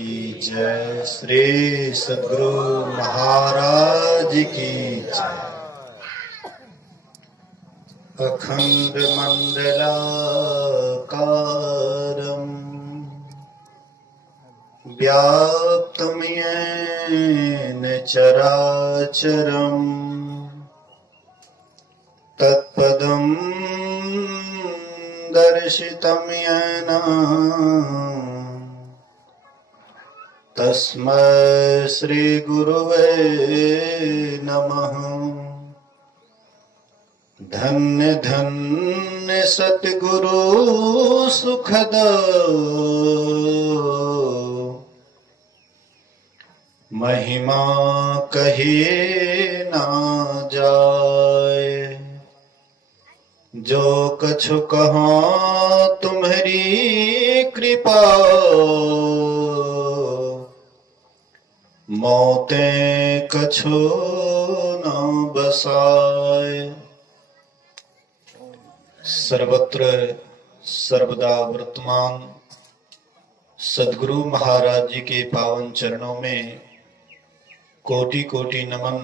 की जय। श्री सद्गुरु महाराज की जय। अखंड मंडलाकारं व्याप्तं येन चराचरं तत्पदं दर्शितं येन तस्मै श्री गुरुवे नमः। धन्य धन्य सतगुरु सुखद महिमा कहे ना जाए। जो कछु कहा तुम्हारी कृपा मौतें कछु न बसाए। सर्वत्र सर्वदा वर्तमान सद्गुरु महाराज जी के पावन चरणों में कोटि कोटि नमन।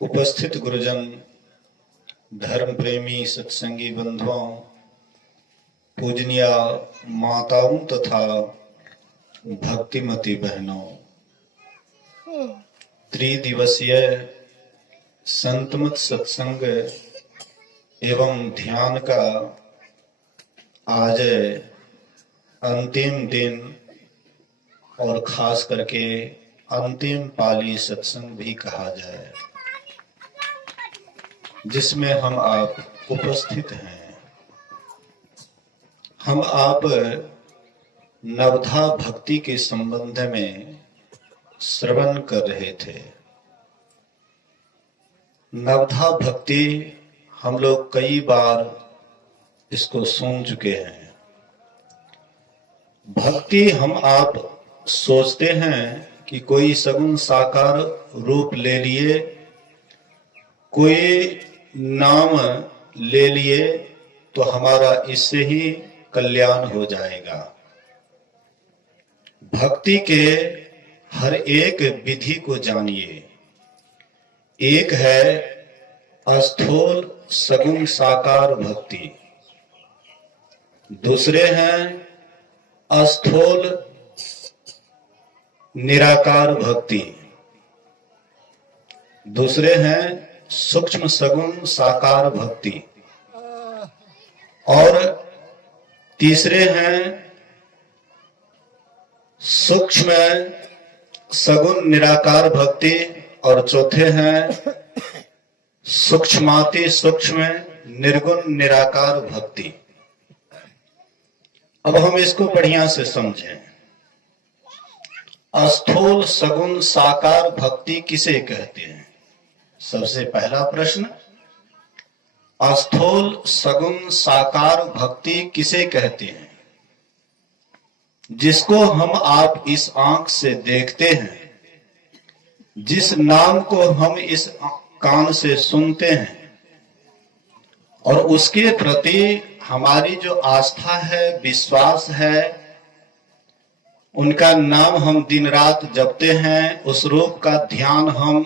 उपस्थित गुरुजन, धर्म प्रेमी सत्संगी बंधुओं, पूजनीय माताओं तथा भक्तिमती बहनों, त्रिदिवसीय संतमत सत्संग एवं ध्यान का आज अंतिम दिन और खास करके अंतिम पाली सत्संग भी कहा जाए, जिसमें हम आप उपस्थित हैं। हम आप नवधा भक्ति के संबंध में श्रवण कर रहे थे। नवधा भक्ति हम लोग कई बार इसको सुन चुके हैं। भक्ति हम आप सोचते हैं कि कोई सगुण साकार रूप ले लिए, कोई नाम ले लिए तो हमारा इससे ही कल्याण हो जाएगा। भक्ति के हर एक विधि को जानिए। एक है अस्थूल सगुण साकार भक्ति, दूसरे हैं अस्थूल निराकार भक्ति, दूसरे हैं सूक्ष्म सगुण साकार भक्ति, और तीसरे हैं सूक्ष्म सगुण निराकार भक्ति, और चौथे हैं सूक्ष्माति सूक्ष्म निर्गुण निराकार भक्ति। अब हम इसको बढ़िया से समझें। अस्थूल सगुण साकार भक्ति किसे कहते हैं? सबसे पहला प्रश्न, अस्थूल सगुण साकार भक्ति किसे कहते हैं? जिसको हम आप इस आंख से देखते हैं, जिस नाम को हम इस कान से सुनते हैं, और उसके प्रति हमारी जो आस्था है, विश्वास है, उनका नाम हम दिन रात जपते हैं, उस रूप का ध्यान हम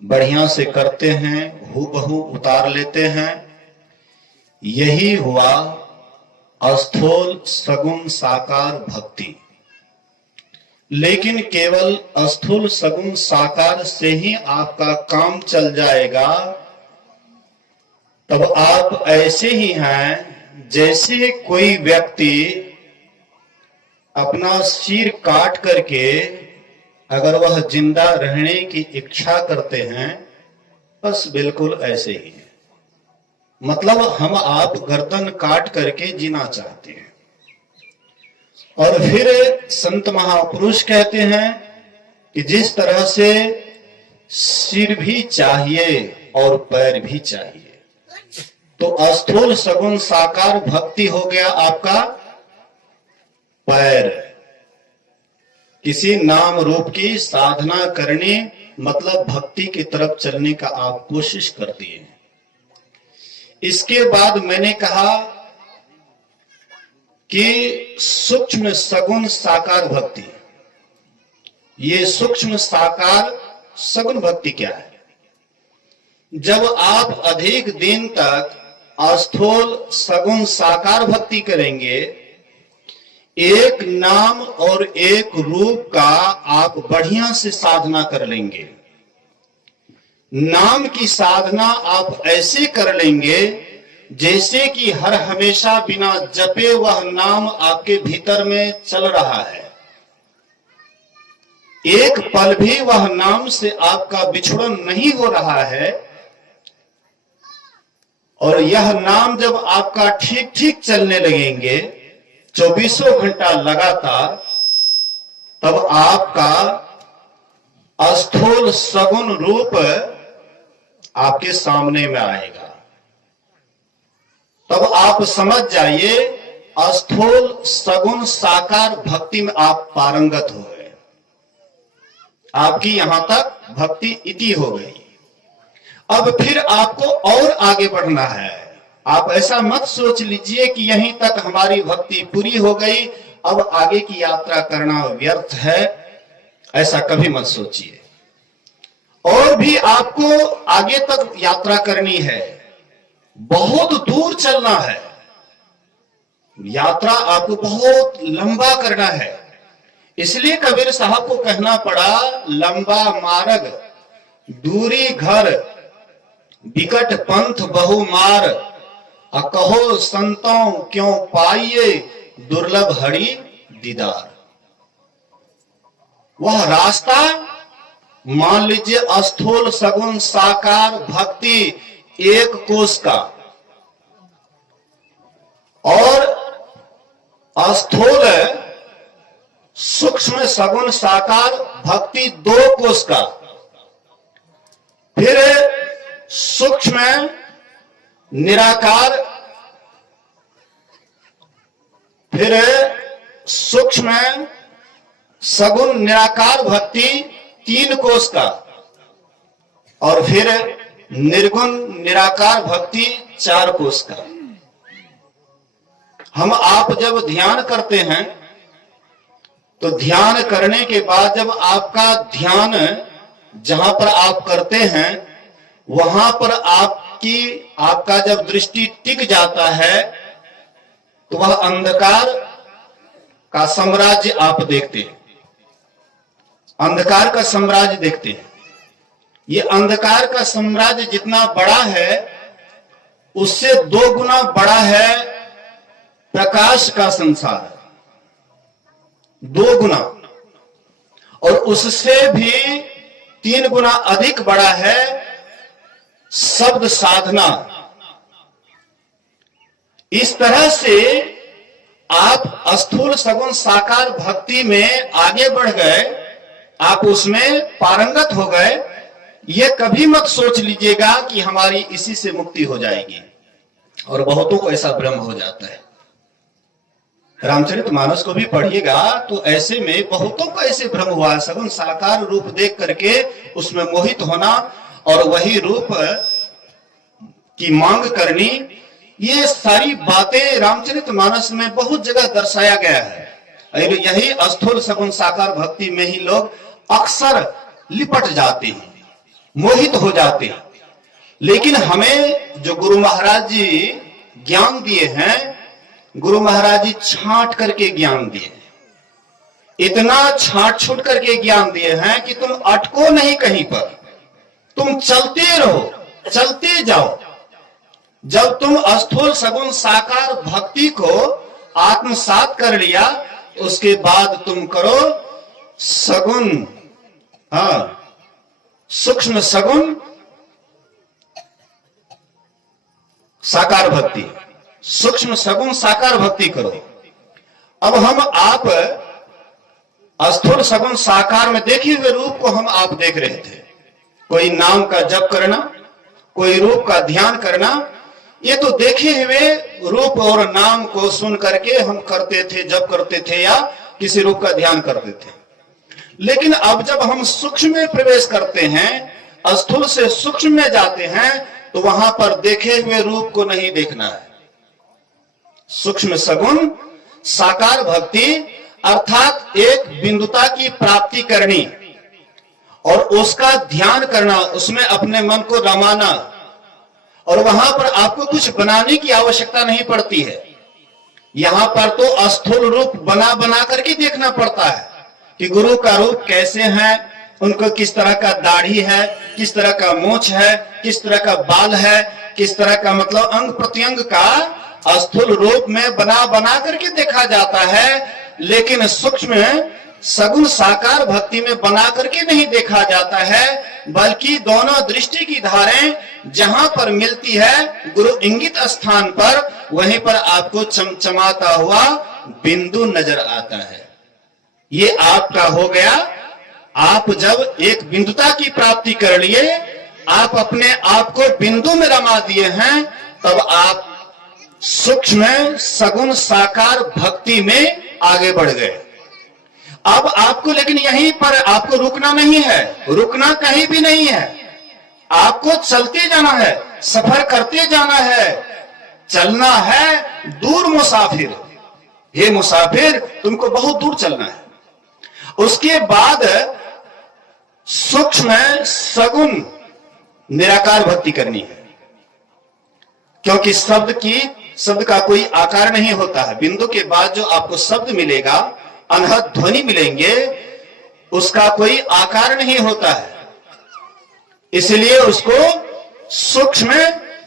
बढ़िया से करते हैं, हूबहू उतार लेते हैं। यही हुआ अस्थूल सगुण साकार भक्ति। लेकिन केवल अस्थूल सगुण साकार से ही आपका काम चल जाएगा, तब आप ऐसे ही हैं जैसे कोई व्यक्ति अपना सिर काट करके अगर वह जिंदा रहने की इच्छा करते हैं, बस बिल्कुल ऐसे ही है। मतलब हम आप गर्दन काट करके जीना चाहते हैं। और फिर संत महापुरुष कहते हैं कि जिस तरह से सिर भी चाहिए और पैर भी चाहिए, तो अस्थूल सगुण साकार भक्ति हो गया आपका पैर। किसी नाम रूप की साधना करने, मतलब भक्ति की तरफ चलने का आप कोशिश करती है। इसके बाद मैंने कहा कि सूक्ष्म सगुण साकार भक्ति, ये सूक्ष्म साकार सगुण भक्ति क्या है? जब आप अधिक दिन तक स्थूल सगुण साकार भक्ति करेंगे, एक नाम और एक रूप का आप बढ़िया से साधना कर लेंगे। नाम की साधना आप ऐसे कर लेंगे जैसे कि हर हमेशा बिना जपे वह नाम आपके भीतर में चल रहा है। एक पल भी वह नाम से आपका बिछुड़न नहीं हो रहा है। और यह नाम जब आपका ठीक ठीक चलने लगेंगे 24 घंटा लगातार, तब आपका स्थूल सगुण रूप आपके सामने में आएगा। तब आप समझ जाइए स्थूल सगुण साकार भक्ति में आप पारंगत हो गए। आपकी यहां तक भक्ति इति हो गई। अब फिर आपको और आगे बढ़ना है। आप ऐसा मत सोच लीजिए कि यहीं तक हमारी भक्ति पूरी हो गई, अब आगे की यात्रा करना व्यर्थ है। ऐसा कभी मत सोचिए। और भी आपको आगे तक यात्रा करनी है, बहुत दूर चलना है। यात्रा आपको बहुत लंबा करना है। इसलिए कबीर साहब को कहना पड़ा, लंबा मार्ग दूरी घर विकट पंथ बहु मार, कहो संतों क्यों पाइए दुर्लभ हरि दीदार। वह रास्ता मान लीजिए स्थूल सगुण साकार भक्ति एक कोस का, और स्थूल सूक्ष्म सगुण साकार भक्ति 2 कोस का, फिर सूक्ष्म निराकार, फिर सूक्ष्म सगुण निराकार भक्ति 3 कोस का, और फिर निर्गुण निराकार भक्ति 4 कोस का। हम आप जब ध्यान करते हैं तो ध्यान करने के बाद जब आपका ध्यान जहां पर आप करते हैं वहां पर आपका जब दृष्टि टिक जाता है तो वह अंधकार का साम्राज्य आप देखते हैं। अंधकार का साम्राज्य देखते हैं। ये अंधकार का साम्राज्य जितना बड़ा है उससे 2 गुना बड़ा है प्रकाश का संसार, 2 गुना, और उससे भी 3 गुना अधिक बड़ा है शब्द साधना। इस तरह से आप स्थूल सगुण साकार भक्ति में आगे बढ़ गए, आप उसमें पारंगत हो गए। यह कभी मत सोच लीजिएगा कि हमारी इसी से मुक्ति हो जाएगी। और बहुतों को ऐसा भ्रम हो जाता है। रामचरितमानस को भी पढ़िएगा तो ऐसे में बहुतों को ऐसे भ्रम हुआ है। सगुण साकार रूप देख करके उसमें मोहित होना और वही रूप की मांग करनी, ये सारी बातें रामचरितमानस में बहुत जगह दर्शाया गया है। यही स्थूल सगुण साकार भक्ति में ही लोग अक्सर लिपट जाते हैं, मोहित हो जाते हैं। लेकिन हमें जो गुरु महाराज जी ज्ञान दिए हैं, गुरु महाराज जी छांट करके ज्ञान दिए, इतना छांट छूट करके ज्ञान दिए हैं कि तुम अटको नहीं कहीं पर, तुम चलते रहो, चलते जाओ। जब तुम स्थूल सगुण साकार भक्ति को आत्मसात कर लिया, उसके बाद तुम करो सगुण, सूक्ष्म सगुण साकार भक्ति, सूक्ष्म सगुण साकार भक्ति करो। अब हम आप स्थूल सगुण साकार में देखे हुए रूप को हम आप देख रहे थे। कोई नाम का जप करना, कोई रूप का ध्यान करना, ये तो देखे हुए रूप और नाम को सुन करके हम करते थे, जप करते थे या किसी रूप का ध्यान करते थे। लेकिन अब जब हम सूक्ष्म में प्रवेश करते हैं, स्थूल से सूक्ष्म में जाते हैं, तो वहां पर देखे हुए रूप को नहीं देखना है। सूक्ष्म सगुण साकार भक्ति अर्थात एक बिंदुता की प्राप्ति करनी और उसका ध्यान करना, उसमें अपने मन को रमाना, और वहां पर आपको कुछ बनाने की आवश्यकता नहीं पड़ती है। यहां पर तो स्थूल रूप बना बना करके देखना पड़ता है कि गुरु का रूप कैसे है, उनको किस तरह का दाढ़ी है, किस तरह का मूंछ है, किस तरह का बाल है, किस तरह का मतलब अंग प्रत्यंग का स्थूल रूप में बना बना करके देखा जाता है। लेकिन सूक्ष्म सगुण साकार भक्ति में बना करके नहीं देखा जाता है, बल्कि दोनों दृष्टि की धारें जहां पर मिलती है गुरु इंगित स्थान पर, वहीं पर आपको चमचमाता हुआ बिंदु नजर आता है। ये आपका हो गया। आप जब एक बिंदुता की प्राप्ति कर लिए, आप अपने आप को बिंदु में रमा दिए हैं, तब आप सूक्ष्म सगुण साकार भक्ति में आगे बढ़ गए। अब आपको लेकिन यहीं पर आपको रुकना नहीं है, रुकना कहीं भी नहीं है, आपको चलते जाना है, सफर करते जाना है। चलना है दूर मुसाफिर, हे मुसाफिर तुमको बहुत दूर चलना है। उसके बाद सूक्ष्म सगुण निराकार भक्ति करनी है, क्योंकि शब्द का कोई आकार नहीं होता है। बिंदु के बाद जो आपको शब्द मिलेगा, अनहद ध्वनि मिलेंगे, उसका कोई आकार नहीं होता है, इसलिए उसको सूक्ष्म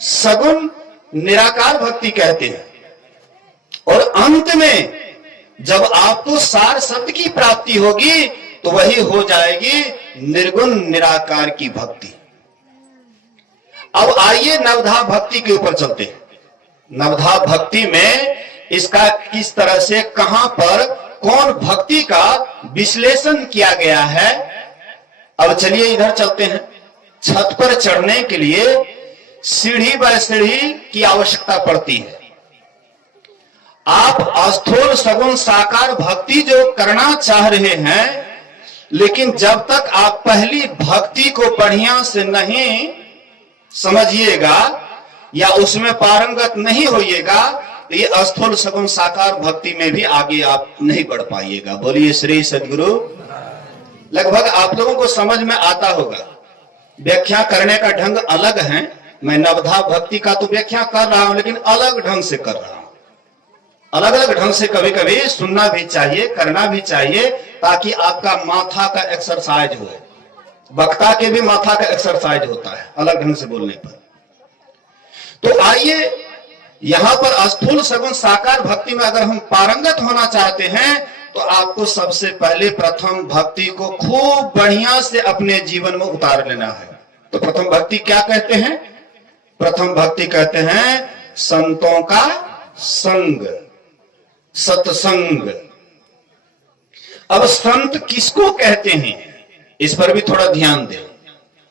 सगुण निराकार भक्ति कहते हैं। और अंत में जब आपको सार शब्द की प्राप्ति होगी तो वही हो जाएगी निर्गुण निराकार की भक्ति। अब आइए नवधा भक्ति के ऊपर चलते हैं। नवधा भक्ति में इसका किस तरह से, कहां पर कौन भक्ति का विश्लेषण किया गया है। अब चलिए इधर चलते हैं। छत पर चढ़ने के लिए सीढ़ी बाय सीढ़ी की आवश्यकता पड़ती है। आप स्थूल सगुण साकार भक्ति जो करना चाह रहे हैं, लेकिन जब तक आप पहली भक्ति को बढ़िया से नहीं समझिएगा या उसमें पारंगत नहीं होइएगा, तो ये स्थूल सगुण साकार भक्ति में भी आगे आप नहीं बढ़ पाइएगा। बोलिए श्री सद्गुरु। लगभग आप लोगों को समझ में आता होगा। व्याख्या करने का ढंग अलग है। मैं नवधा भक्ति का तो व्याख्या कर रहा हूं, लेकिन अलग ढंग से कर रहा हूं। अलग अलग ढंग से कभी कभी सुनना भी चाहिए, करना भी चाहिए, ताकि आपका माथा का एक्सरसाइज हो। वक्ता के भी माथा का एक्सरसाइज होता है अलग ढंग से बोलने पर। तो आइए, यहां पर स्थूल सगुण साकार भक्ति में अगर हम पारंगत होना चाहते हैं, तो आपको सबसे पहले प्रथम भक्ति को खूब बढ़िया से अपने जीवन में उतार लेना है। तो प्रथम भक्ति क्या कहते हैं? प्रथम भक्ति कहते हैं संतों का संग, सत्संग। अब संत किसको कहते हैं, इस पर भी थोड़ा ध्यान दें।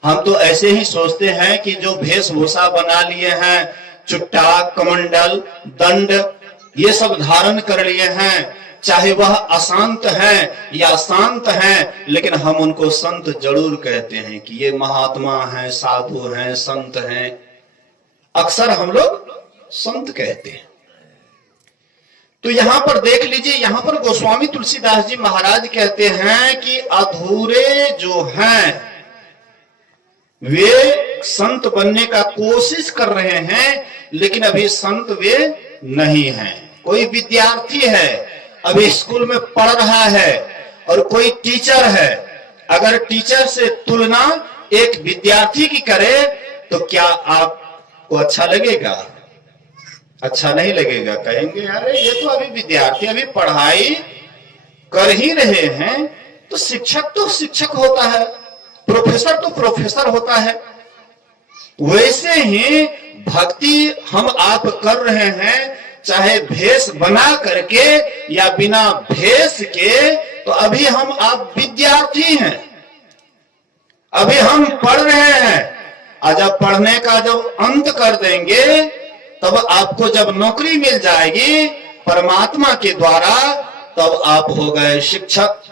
हम तो ऐसे ही सोचते हैं कि जो वेशभूषा बना लिए हैं, चुट्टा, कमंडल, दंड, ये सब धारण कर लिए हैं, चाहे वह अशांत हैं या शांत हैं, लेकिन हम उनको संत जरूर कहते हैं कि ये महात्मा हैं, साधु हैं, संत हैं। अक्सर हम लोग संत कहते हैं। तो यहां पर देख लीजिए, यहां पर गोस्वामी तुलसीदास जी महाराज कहते हैं कि अधूरे जो हैं वे संत बनने का कोशिश कर रहे हैं, लेकिन अभी संत वे नहीं हैं। कोई विद्यार्थी है, अभी स्कूल में पढ़ रहा है, और कोई टीचर है। अगर टीचर से तुलना एक विद्यार्थी की करे, तो क्या आपको अच्छा लगेगा? अच्छा नहीं लगेगा। कहेंगे अरे ये तो अभी विद्यार्थी, अभी पढ़ाई कर ही रहे हैं। तो शिक्षक होता है, प्रोफेसर तो प्रोफेसर होता है। वैसे ही भक्ति हम आप कर रहे हैं, चाहे भेष बना करके या बिना भेष के, तो अभी हम आप विद्यार्थी हैं, अभी हम पढ़ रहे हैं। और जब पढ़ने का जब अंत कर देंगे, तब आपको जब नौकरी मिल जाएगी परमात्मा के द्वारा, तब आप हो गए शिक्षक।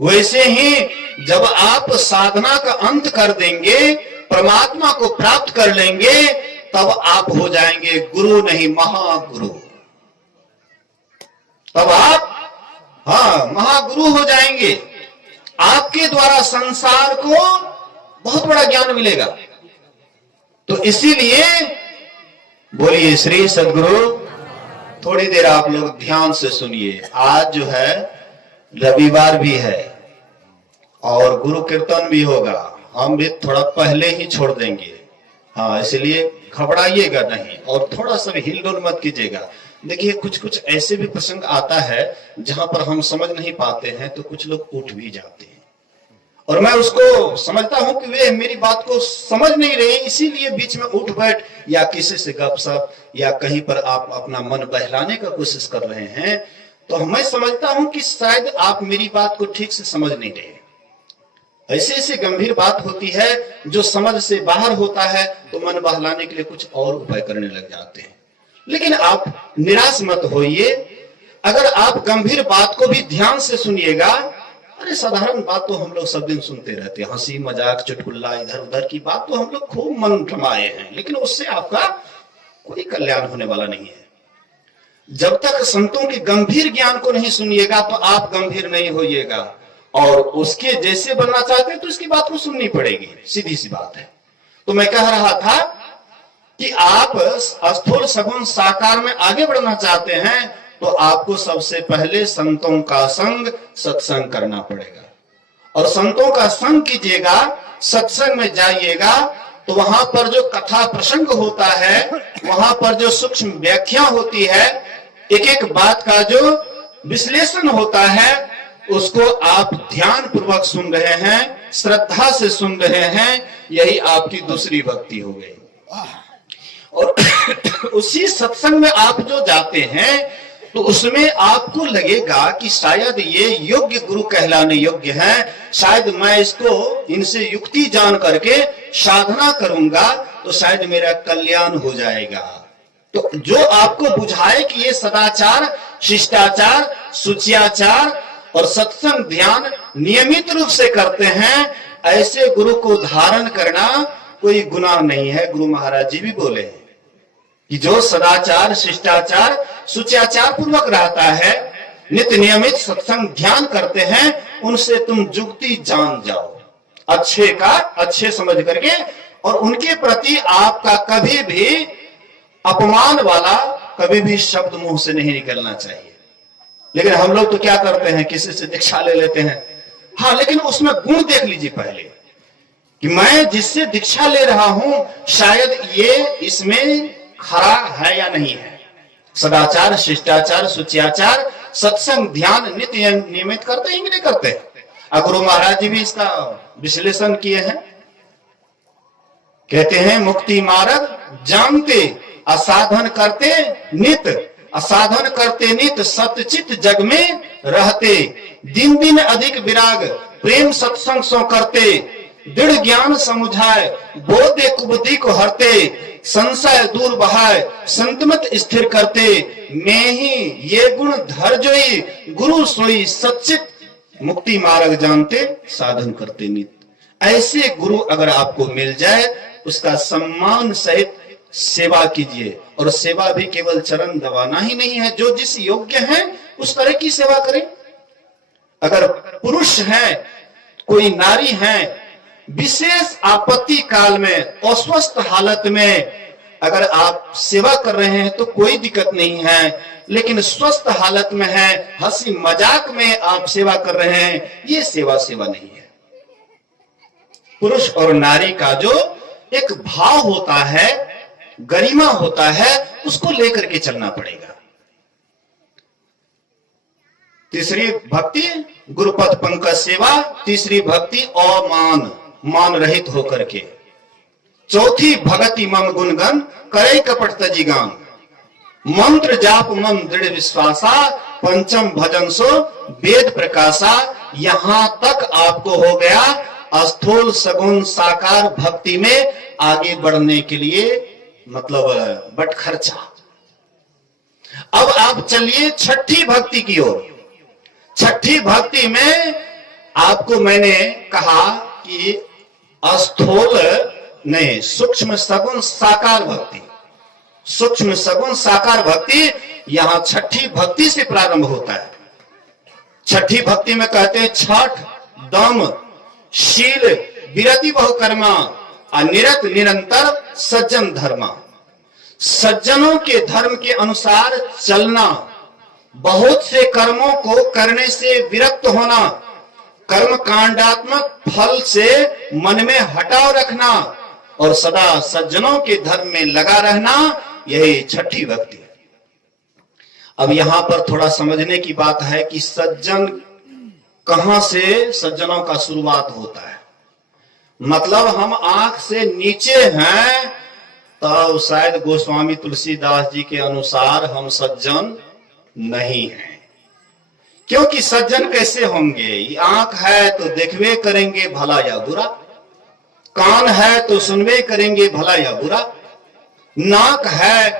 वैसे ही जब आप साधना का अंत कर देंगे, परमात्मा को प्राप्त कर लेंगे, तब आप हो जाएंगे गुरु नहीं महागुरु। तब आप महागुरु हो जाएंगे। आपके द्वारा संसार को बहुत बड़ा ज्ञान मिलेगा। तो इसीलिए बोलिए श्री सद्गुरु। थोड़ी देर आप लोग ध्यान से सुनिए। आज जो है रविवार भी है और गुरु कीर्तन भी होगा। हम भी थोड़ा पहले ही छोड़ देंगे। हाँ, इसलिए घबराइएगा नहीं और थोड़ा सा भी हिलडुल मत कीजिएगा। देखिए, कुछ कुछ ऐसे भी प्रसंग आता है जहां पर हम समझ नहीं पाते हैं तो कुछ लोग उठ भी जाते हैं और मैं उसको समझता हूं कि वे मेरी बात को समझ नहीं रहे, इसीलिए बीच में उठ बैठ या किसी से गपशप या कहीं पर आप अपना मन बहलाने का कोशिश कर रहे हैं। तो मैं समझता हूं कि शायद आप मेरी बात को ठीक से समझ नहीं रहे। ऐसे ऐसे गंभीर बात होती है जो समझ से बाहर होता है तो मन बहलाने के लिए कुछ और उपाय करने लग जाते हैं। लेकिन आप निराश मत होइए। अगर आप गंभीर बात को भी ध्यान से सुनिएगा, अरे साधारण बात तो हम लोग सब दिन सुनते रहते हैं, हंसी मजाक चुटकुल्ला इधर उधर की बात तो हम लोग खूब मन रमाए हैं, लेकिन उससे आपका कोई कल्याण होने वाला नहीं है। जब तक संतों के गंभीर ज्ञान को नहीं सुनिएगा तो आप गंभीर नहीं होइएगा और उसके जैसे बनना चाहते हैं तो इसकी बात को सुननी पड़ेगी, सीधी सी बात है। तो मैं कह रहा था कि आप स्थूल सगुण साकार में आगे बढ़ना चाहते हैं तो आपको सबसे पहले संतों का संग सत्संग करना पड़ेगा। और संतों का संग कीजिएगा, सत्संग में जाइएगा तो वहां पर जो कथा प्रसंग होता है, वहां पर जो सूक्ष्म व्याख्या होती है, एक एक बात का जो विश्लेषण होता है, उसको आप ध्यान पूर्वक सुन रहे हैं, श्रद्धा से सुन रहे हैं। यही आपकी दूसरी भक्ति हो गई। और उसी सत्संग में आप जो जाते हैं तो उसमें आपको लगेगा कि शायद ये योग्य गुरु कहलाने योग्य हैं, शायद मैं इसको इनसे युक्ति जान करके साधना करूंगा तो शायद मेरा कल्याण हो जाएगा। तो जो आपको बुझाए कि ये सदाचार, शिष्टाचार, सुचियाचार और सत्संग ध्यान नियमित रूप से करते हैं, ऐसे गुरु को धारण करना कोई गुनाह नहीं है। गुरु महाराज जी भी बोले हैं कि जो सदाचार, शिष्टाचार, सुचाचार पूर्वक रहता है, नित्य नियमित सत्संग ध्यान करते हैं, उनसे तुम जुक्ति जान जाओ, अच्छे का अच्छे समझ करके, और उनके प्रति आपका कभी भी अपमान वाला कभी भी शब्द मुंह से नहीं निकलना चाहिए। लेकिन हम लोग तो क्या करते हैं, किसी से दीक्षा ले लेते हैं, हाँ, लेकिन उसमें गुण देख लीजिए पहले कि मैं जिससे दीक्षा ले रहा हूं शायद ये इसमें खरा है या नहीं है। सदाचार, शिष्टाचार, सुचियाचार, सत्संग ध्यान नित्य नियमित करते हैं कि नहीं करते? गुरु महाराज जी भी इसका विश्लेषण किए हैं। कहते हैं मुक्ति मार्ग जानते असाधन करते नित, असाधन करते नित सतचित जग में रहते, दिन दिन अधिक विराग प्रेम सत्संग सो करते, दृढ़ ज्ञान समुझाए बोधे कुबुद्धि को हरते, संशय दूर बहाय संतमत स्थिर करते, मैं ही ये गुण धर जोई गुरु सोई सच्चित, मुक्ति मार्ग जानते साधन करते नित। ऐसे गुरु अगर आपको मिल जाए उसका सम्मान सहित सेवा कीजिए। और सेवा भी केवल चरण दबाना ही नहीं है, जो जिस योग्य है उस तरह की सेवा करें। अगर पुरुष है, कोई नारी है, विशेष आपत्ति काल में, अस्वस्थ हालत में अगर आप सेवा कर रहे हैं तो कोई दिक्कत नहीं है, लेकिन स्वस्थ हालत में है, हंसी मजाक में आप सेवा कर रहे हैं, ये सेवा नहीं है। पुरुष और नारी का जो एक भाव होता है, गरिमा होता है, उसको लेकर के चलना पड़ेगा। तीसरी भक्ति गुरुपद पंकज सेवा, तीसरी भक्ति अमान, मान रहित होकर के। चौथी भगति मम गुणगन करे कपट तजी गान, मंत्र जाप मन दृढ़ विश्वासा, पंचम भजन सो वेद प्रकाशा। यहां तक आपको हो गया स्थूल सगुण साकार भक्ति में आगे बढ़ने के लिए मतलब बट खर्चा। अब आप चलिए छठी भक्ति की ओर। छठी भक्ति में आपको मैंने कहा कि स्थूल नहीं, सूक्ष्म सगुण साकार भक्ति। सूक्ष्म सगुण साकार भक्ति यहां छठी भक्ति से प्रारंभ होता है। छठी भक्ति में कहते हैं छठ दम शील विरति बहुकर्मा अनिरत निरंतर सज्जन धर्मा। सज्जनों के धर्म के अनुसार चलना, बहुत से कर्मों को करने से विरक्त होना, कर्म कांडात्मक फल से मन में हटाव रखना और सदा सज्जनों के धर्म में लगा रहना, यही छठी भक्ति है। अब यहां पर थोड़ा समझने की बात है कि सज्जन कहां से सज्जनों का शुरुआत होता है। मतलब हम आंख से नीचे हैं तो शायद गोस्वामी तुलसीदास जी के अनुसार हम सज्जन नहीं हैं। क्योंकि सज्जन कैसे होंगे? आंख है तो देखवे करेंगे भला या बुरा, कान है तो सुनवे करेंगे भला या बुरा, नाक है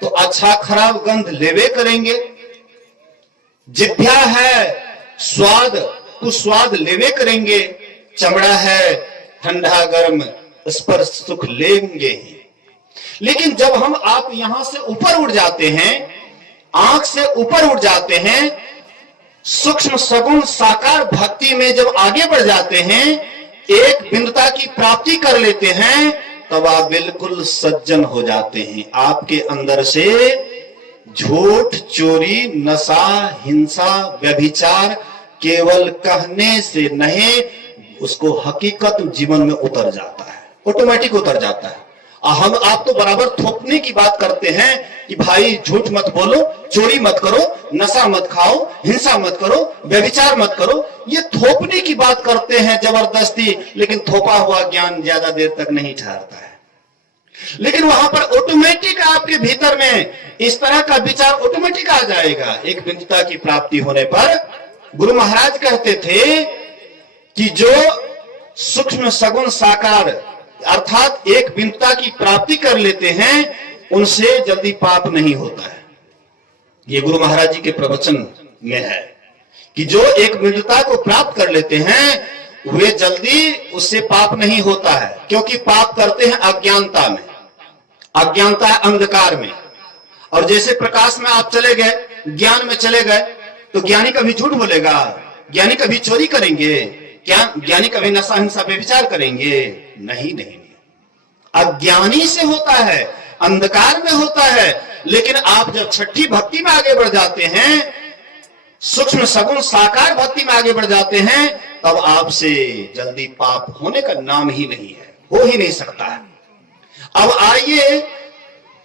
तो अच्छा खराब गंध लेवे करेंगे, जिह्वा है स्वाद कुस्वाद लेवे करेंगे, चमड़ा है ठंडा गर्म स्पर्श सुख लेंगे ही। लेकिन जब हम आप यहां से ऊपर उठ जाते हैं, आंख से ऊपर उठ जाते हैं, सूक्ष्म सगुण साकार भक्ति में जब आगे बढ़ जाते हैं, एक बिंदुता की प्राप्ति कर लेते हैं, तब आप बिल्कुल सज्जन हो जाते हैं। आपके अंदर से झूठ चोरी नशा हिंसा व्यभिचार केवल कहने से नहीं, उसको हकीकत जीवन में उतर जाता है, ऑटोमेटिक उतर जाता है। हम आप तो बराबर थोपने की बात करते हैं कि भाई झूठ मत बोलो, चोरी मत करो, नशा मत खाओ, हिंसा मत करो, व्यभिचार मत करो, ये थोपने की बात करते हैं जबरदस्ती। लेकिन थोपा हुआ ज्ञान ज्यादा देर तक नहीं ठहरता है। लेकिन वहां पर ऑटोमेटिक आपके भीतर में इस तरह का विचार ऑटोमेटिक आ जाएगा। एक बिंदुता की प्राप्ति होने पर गुरु महाराज कहते थे कि जो सूक्ष्म सगुण साकार अर्थात एक बिंदुता की प्राप्ति कर लेते हैं, उनसे जल्दी पाप नहीं होता है। ये गुरु महाराज जी के प्रवचन में है कि जो एक बिंदुता को प्राप्त कर लेते हैं, वे जल्दी उससे पाप नहीं होता है। क्योंकि पाप करते हैं अज्ञानता में, अज्ञानता है अंधकार में। और जैसे प्रकाश में आप चले गए, ज्ञान में चले गए, तो ज्ञानी कभी झूठ बोलेगा? ज्ञानी कभी चोरी करेंगे? ज्ञानी कभी नशा हिंसा व्यभिचार करेंगे? नहीं नहीं नहीं। अज्ञानी से होता है, अंधकार में होता है। लेकिन आप जब छठी भक्ति में आगे बढ़ जाते हैं, सूक्ष्म सगुण साकार भक्ति में आगे बढ़ जाते हैं, तब आपसे जल्दी पाप होने का नाम ही नहीं है, हो ही नहीं सकता है। अब आइए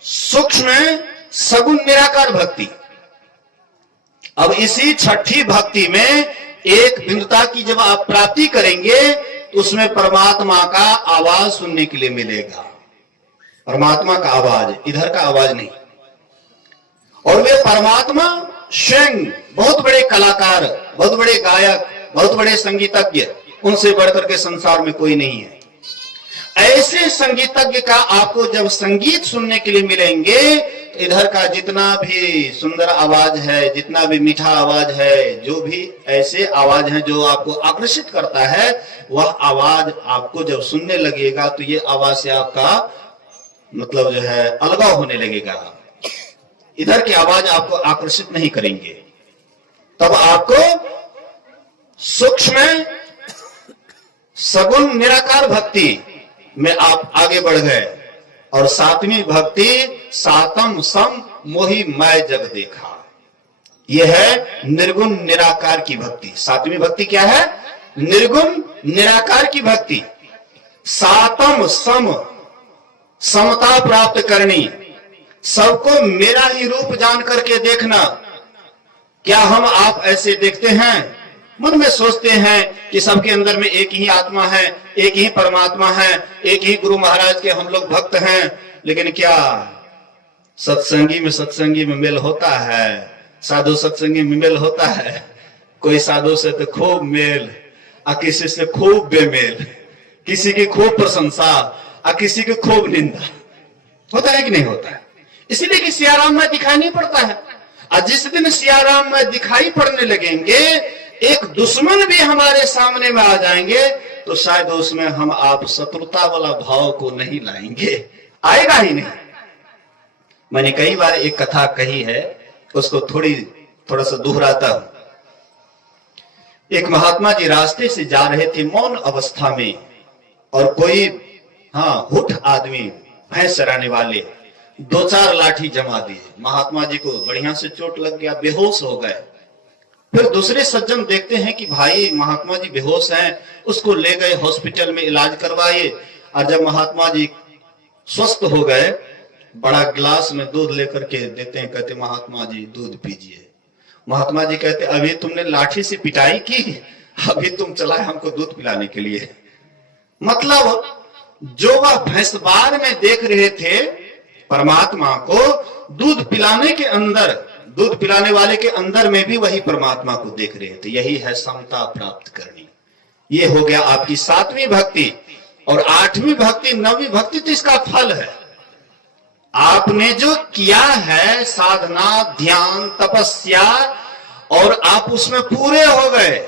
सूक्ष्म सगुण निराकार भक्ति। अब इसी छठी भक्ति में एक बिंदुता की जब आप प्राप्ति करेंगे, तो उसमें परमात्मा का आवाज सुनने के लिए मिलेगा। परमात्मा का आवाज, इधर का आवाज नहीं। और वे परमात्मा स्वयं बहुत बड़े कलाकार, बहुत बड़े गायक, बहुत बड़े संगीतज्ञ, उनसे बढ़कर के संसार में कोई नहीं है। ऐसे संगीतज्ञ का आपको जब संगीत सुनने के लिए मिलेंगे, तो इधर का जितना भी सुंदर आवाज है, जितना भी मीठा आवाज है, जो भी ऐसे आवाज है जो आपको आकर्षित करता है, वह आवाज आपको जब सुनने लगेगा, तो ये आवाज से आपका मतलब जो है अलगाव होने लगेगा। इधर की आवाज आपको आकर्षित नहीं करेंगे। तब आपको सूक्ष्म सगुण निराकार भक्ति में आप आगे बढ़ गए। और सातवीं भक्ति सातम सम मोहि मैं जग देखा, यह है निर्गुण निराकार की भक्ति। सातवीं भक्ति क्या है? निर्गुण निराकार की भक्ति। सातम सम, समता प्राप्त करनी, सबको मेरा ही रूप जान करके देखना। क्या हम आप ऐसे देखते हैं? मन में सोचते हैं कि सबके अंदर में एक ही आत्मा है, एक ही परमात्मा है, एक ही गुरु महाराज के हम लोग भक्त हैं। लेकिन क्या सत्संगी में मेल होता है? साधु सत्संगी में मेल होता है? कोई साधु से तो खूब मेल, और किसी से खूब बेमेल, किसी की खूब प्रशंसा और किसी की खूब निंदा। होता है कि नहीं होता है? इसीलिए कि सियाराम में दिखाई नहीं पड़ता है। और जिस दिन सियाराम में दिखाई पड़ने लगेंगे, एक दुश्मन भी हमारे सामने में आ जाएंगे, तो शायद उसमें हम आप शत्रुता वाला भाव को नहीं लाएंगे, आएगा ही नहीं। मैंने कई बार एक कथा कही है, उसको थोड़ा सा दोहराता हूं। एक महात्मा जी रास्ते से जा रहे थे मौन अवस्था में, और कोई हुठ आदमी, भैंस चराने वाले 2-4 लाठी जमा दिए। महात्मा जी को बढ़िया से चोट लग गया, बेहोश हो गए। फिर दूसरे सज्जन देखते हैं कि भाई महात्मा जी बेहोश हैं, उसको ले गए हॉस्पिटल में, इलाज करवाए। और जब महात्मा जी स्वस्थ हो गए, बड़ा गिलास में दूध लेकर के देते हैं, कहते महात्मा जी दूध पीजिए। महात्मा जी कहते अभी तुमने लाठी से पिटाई की, अभी तुम चलाए हमको दूध पिलाने के लिए। मतलब जो वह भैंसबार में देख रहे थे परमात्मा को, दूध पिलाने के अंदर, दूध पिलाने वाले के अंदर में भी वही परमात्मा को देख रहे थे। यही है समता प्राप्त करनी। ये हो गया आपकी 7वीं भक्ति। और 8वीं भक्ति, 9वीं भक्ति तो इसका फल है। आपने जो किया है साधना, ध्यान, तपस्या, और आप उसमें पूरे हो गए,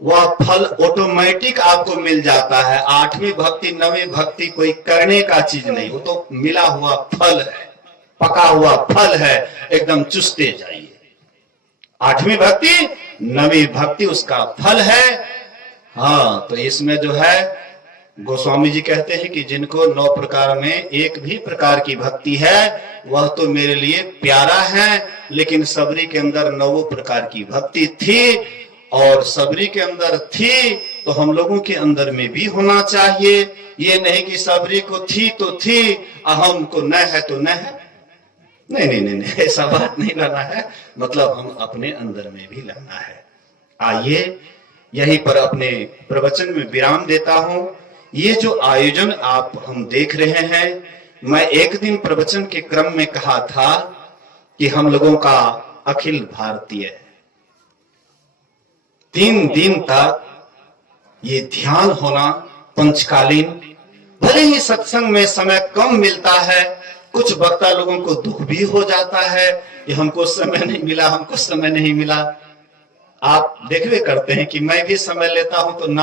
वह फल ऑटोमेटिक आपको मिल जाता है। 8वीं भक्ति, 9वीं भक्ति कोई करने का चीज नहीं, वो तो मिला हुआ फल है, पका हुआ फल है, एकदम चुसते जाइए। 8वीं भक्ति, 9वीं भक्ति उसका फल है। तो इसमें जो है गोस्वामी जी कहते हैं कि जिनको 9 प्रकार में एक भी प्रकार की भक्ति है, वह तो मेरे लिए प्यारा है। लेकिन सबरी के अंदर 9 प्रकार की भक्ति थी, और सबरी के अंदर थी तो हम लोगों के अंदर में भी होना चाहिए। ये नहीं कि सबरी को थी तो थी, अहम को न है तो न है। नहीं, ऐसा बात नहीं लाना है। मतलब हम अपने अंदर में भी लाना है। आइए यहीं पर अपने प्रवचन में विराम देता हूं। ये जो आयोजन आप हम देख रहे हैं, मैं एक दिन प्रवचन के क्रम में कहा था कि हम लोगों का अखिल भारतीय 3 दिन तक ये ध्यान होना पंचकालीन। भले ही सत्संग में समय कम मिलता है, कुछ वक्ता लोगों को दुख भी हो जाता है कि हमको समय नहीं मिला, हमको समय नहीं मिला। आप देखवे करते हैं कि मैं भी समय लेता हूं तो